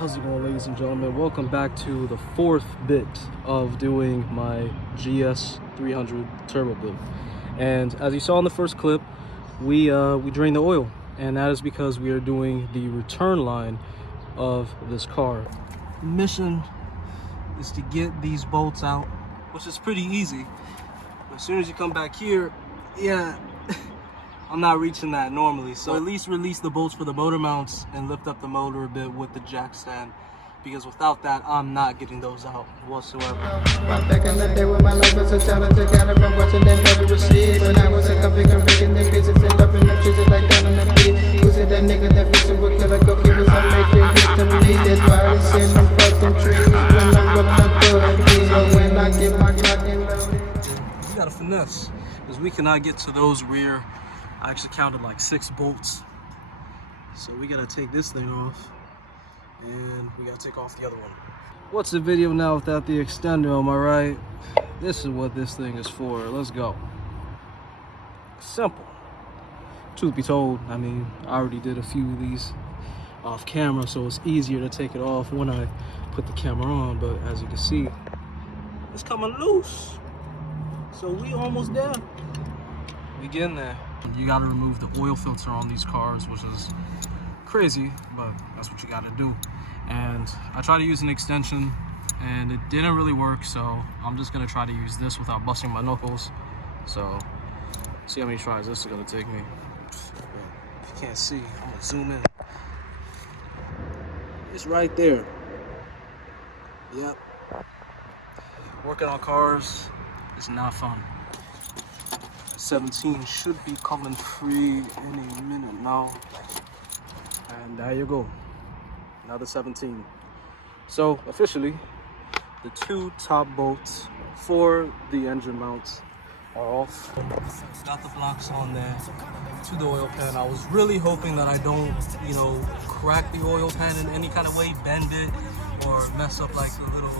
How's it going, ladies and gentlemen? Welcome back to the fourth bit of doing my GS300 turbo build. And as you saw in the first clip, we drained the oil, and that is because we are doing the return line of this car. The mission is to get these bolts out, which is pretty easy. As soon as you come back here, yeah, I'm not reaching that normally, so at least release the bolts for the motor mounts and lift up the motor a bit with the jack stand, because without that, I'm not getting those out whatsoever. Back in the day when my life was a challenge, I got it from watching them never receive. When I was a configure, breaking the pieces and loving them, treated like down on the beat. Who's it, that nigga that fixed it with killer cookies? I make it hit them lead. That's why they send them fucking trees. When I'm rolling up good, so when I get my clock in loaded. You gotta finesse, because we cannot get to those rear. I actually counted like 6 bolts. So we gotta take this thing off, and we gotta take off the other one. What's the video now without the extender, am I right? This is what this thing is for. Let's go. Simple. Truth be told, I mean, I already did a few of these off camera, so it's easier to take it off when I put the camera on, but as you can see, it's coming loose. So we almost there. We getting there. You gotta remove the oil filter on these cars, which is crazy, but that's what you gotta do. And I tried to use an extension and it didn't really work, so I'm just gonna try to use this without busting my knuckles. So see how many tries this is gonna take me. If you can't see, I'm gonna zoom in. It's right there. Yep. Working on cars is not fun. 17 should be coming free any minute now, and there you go, another 17. So officially the 2 top bolts for the engine mounts are off. Got the blocks on there to the oil pan. I was really hoping that I don't, you know, crack the oil pan in any kind of way, bend it, or mess up like the little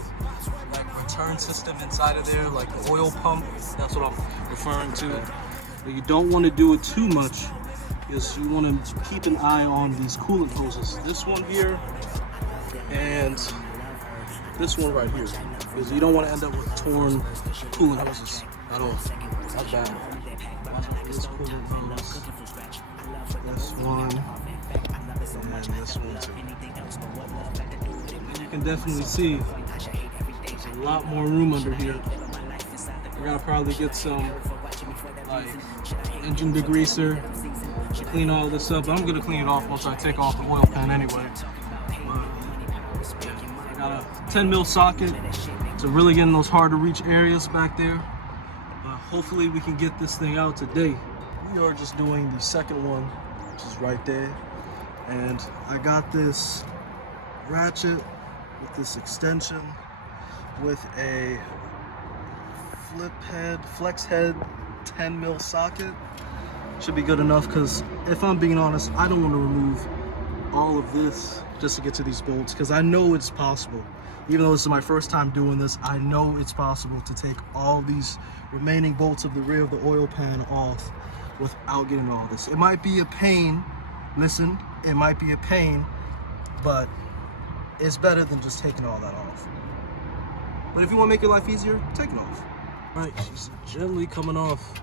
return system inside of there, like the oil pump. That's what I'm referring to. But you don't want to do it too much, because you want to keep an eye on these coolant hoses. This one here and this one right here, because you don't want to end up with torn coolant hoses at all. That's bad. This coolant hose, this one, and this one too. And you can definitely see there's a lot more room under here. We're gonna probably get some like engine degreaser to clean all this up. I'm gonna clean it off once I take off the oil pan anyway. I got a 10mm socket to really get in those hard to reach areas back there. Hopefully we can get this thing out today. We are just doing the second one, which is right there. And I got this ratchet with this extension with a flex head 10mm socket. Should be good enough, because if I'm being honest, I don't want to remove all of this just to get to these bolts, because I know it's possible. Even though this is my first time doing this, I know it's possible to take all these remaining bolts of the rear of the oil pan off without getting all this. It might be a pain, listen, it might be a pain, but it's better than just taking all that off. But if you want to make your life easier, take it off. All right, she's gently coming off.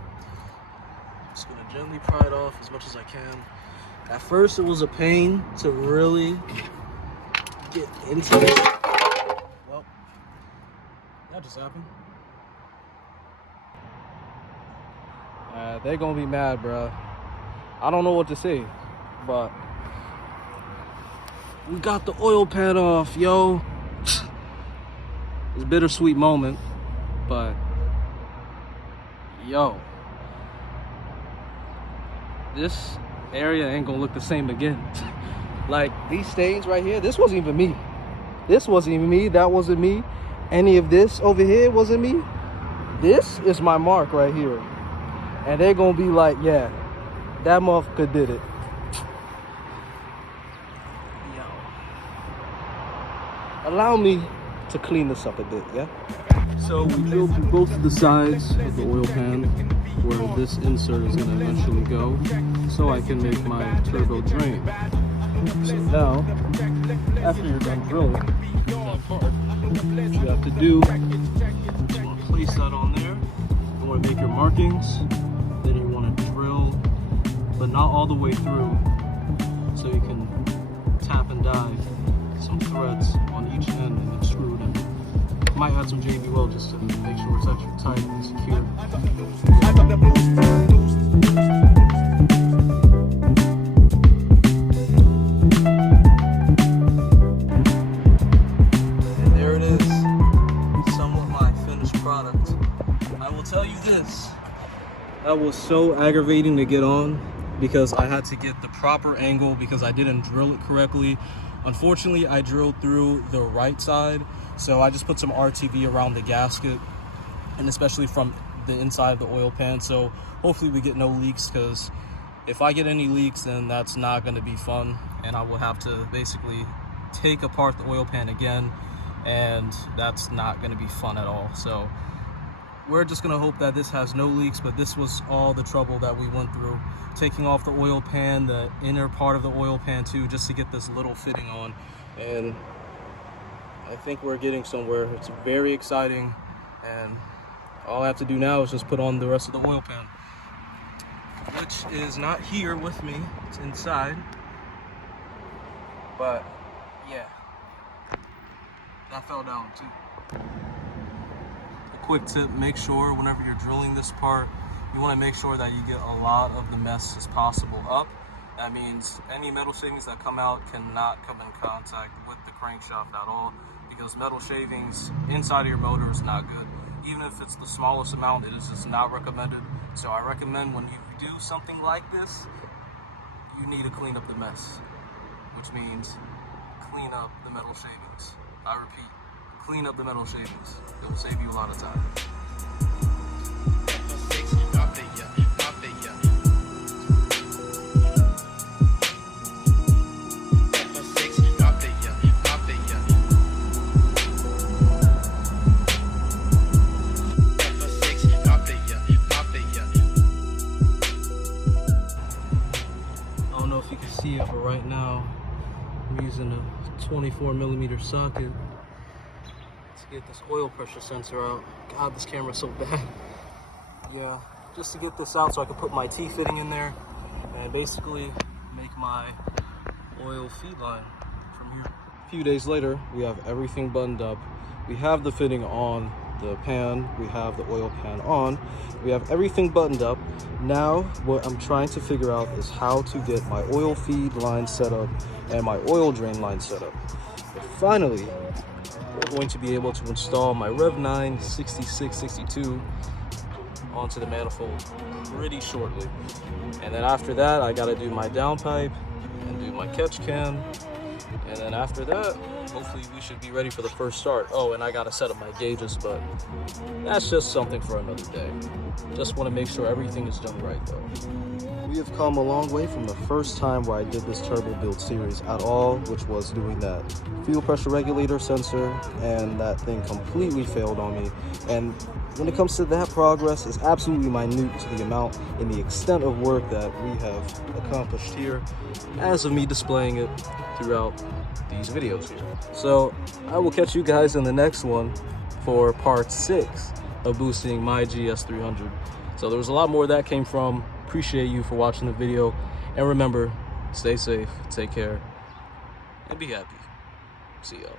Just gonna gently pry it off as much as I can. At first, it was a pain to really get into it. Well, that just happened. They're gonna be mad, bro. I don't know what to say, but we got the oil pan off, yo. It's a bittersweet moment, but yo, this area ain't gonna look the same again. Like these stains right here, this wasn't even me. This wasn't even me, that wasn't me. Any of this over here wasn't me. This is my mark right here. And they're gonna be like, yeah, that motherfucker did it. Yo. Allow me to clean this up a bit, yeah? So we drilled through both of the sides of the oil pan where this insert is gonna eventually go, so I can make my turbo drain. So now after you're done drilling that part, what you have to do, you want to place that on there. You want to make your markings. Then you want to drill, but not all the way through, so you can tap and dive some threads on each end and then screw it in. Might add some JB weld just to make sure it's extra tight and secure. And there it is, somewhat my finished product. I will tell you this, that was so aggravating to get on because I had to get the proper angle because I didn't drill it correctly. Unfortunately, I drilled through the right side, so I just put some RTV around the gasket and especially from the inside of the oil pan. So hopefully we get no leaks, because if I get any leaks, then that's not going to be fun, and I will have to basically take apart the oil pan again, and that's not going to be fun at all. So we're just going to hope that this has no leaks, but this was all the trouble that we went through, taking off the oil pan, the inner part of the oil pan too, just to get this little fitting on. And I think we're getting somewhere. It's very exciting, and all I have to do now is just put on the rest of the oil pan, which is not here with me. It's inside. But yeah, that fell down too. A quick tip, make sure whenever you're drilling this part, you want to make sure that you get a lot of the mess as possible up. That means any metal shavings that come out cannot come in contact with the crankshaft at all, because metal shavings inside of your motor is not good. Even if it's the smallest amount, it is just not recommended. So I recommend when you do something like this, you need to clean up the mess, which means clean up the metal shavings. I repeat, clean up the metal shavings. It will save you a lot of time. If you can see it, but right now I'm using a 24mm socket to get this oil pressure sensor out. God, this camera's so bad. Yeah, just to get this out so I can put my T-fitting in there and basically make my oil feed line from here. A few days later, we have everything buttoned up. We have the fitting on the pan, we have the oil pan on, we have everything buttoned up. Now what I'm trying to figure out is how to get my oil feed line set up and my oil drain line set up. But finally, we're going to be able to install my Rev 9 6662 onto the manifold pretty shortly. And then after that, I gotta do my downpipe and do my catch can. And then after that, hopefully we should be ready for the first start. Oh, and I gotta set up my gauges, but that's just something for another day. Just want to make sure everything is done right though. We have come a long way from the first time where I did this turbo build series at all, which was doing that fuel pressure regulator sensor, and that thing completely failed on me. And when it comes to that progress, it's absolutely minute to the amount and the extent of work that we have accomplished here as of me displaying it throughout these videos here. So I will catch you guys in the next one for part 6 of boosting my GS300. So there was a lot more that came from. Appreciate you for watching the video, and remember, stay safe, take care, and be happy. See y'all.